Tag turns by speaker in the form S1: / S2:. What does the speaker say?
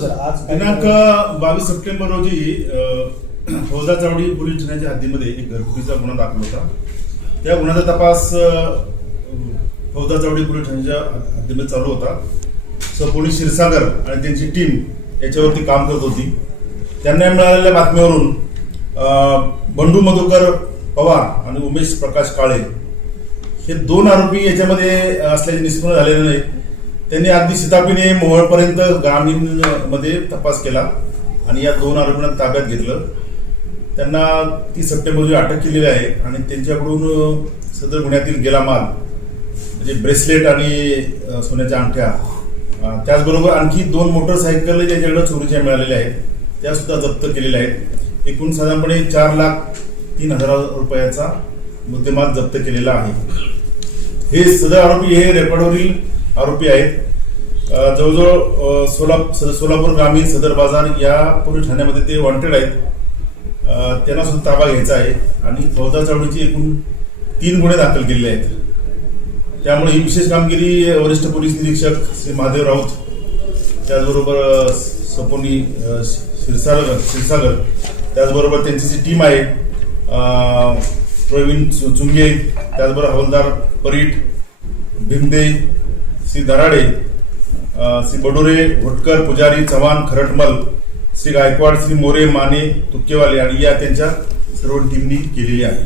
S1: दिनांक बावीस सप्टेंबर रोजी फौजा चावडी पोलीस ठाण्याच्या हद्दीमध्ये एक घरगुतीचा गुन्हा दाखल होता. त्या गुन्ह्याचा तपास फौजा चावडी पोलीस ठाण्याच्या हद्दीमध्ये चालू होता. सो पोलीस क्षीरसागर आणि त्यांची टीम याच्यावरती काम करत होती. त्यांना मिळालेल्या बातमीवरून बंडू मधुकर पवार आणि उमेश प्रकाश काळे हे दोन आरोपी याच्यामध्ये असल्याचे निष्पन्न झालेले नाही. त्यांनी अगदी सीतापीने मोहळपर्यंत ग्रामीणमध्ये तपास केला आणि या दोन आरोपींना ताब्यात घेतलं. त्यांना तीस सप्टेंबर अटक केलेली आहे आणि त्यांच्याकडून सदर गुन्ह्यातील गेला माल म्हणजे ब्रेसलेट आणि सोन्याच्या अंगठ्या त्याचबरोबर आणखी दोन मोटरसायकल ज्यांच्याकडे चोरीच्या मिळालेल्या आहेत त्या सुद्धा जप्त केलेल्या आहेत. एकूण साधारणपणे चार लाख तीन हजार रुपयाचा मुद्देमाल जप्त केलेला आहे. हे सदर आरोपी हे रेकॉर्डवरील आरोपी आहेत. जवळजवळ सोला सोलापूर ग्रामीण सदर बाजार या पोलीस ठाण्यामध्ये ते वॉन्टेड आहेत. त्यांना सुद्धा ताबा घ्यायचा आहे आणि फौजा चावडीचे एकूण तीन गुन्हे दाखल केलेले आहेत. त्यामुळे ही विशेष कामगिरी वरिष्ठ पोलीस निरीक्षक श्री महादेव राऊत त्याचबरोबर सपोनी अ, क्षीरसागर क्षीरसागर त्याचबरोबर त्यांची जी टीम आहे प्रवीण चुंगे त्याचबरोबर हवलदार परीट भिमदे श्री दराडे श्री बडुरे होटकर पुजारी चव्हाण खरटमल श्री गायकवाड श्री मोरे माने तुक्केवाले आणि या त्यांच्या सर्व टीमनी केलेली आहे.